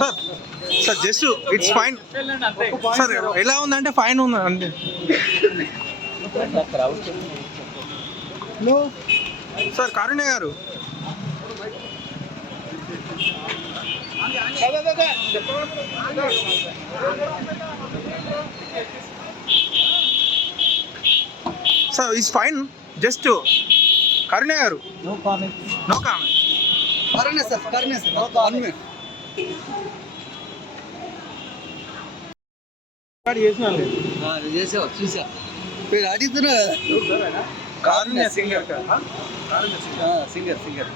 Sir sir just it's fine sir. ఎలా ఉందంటే fine ఉంది అంతే సార్. కారుణ్య గారు సార్ ఇట్స్ ఫైన్ జస్ట్. కారుణ్య గారు నో కామెంట్. కరుణ సార్ నో కామెంట్. చేసావు చూసా మీరు అడుగుతున్నా. కారుణ్య సింగర్ సింగర్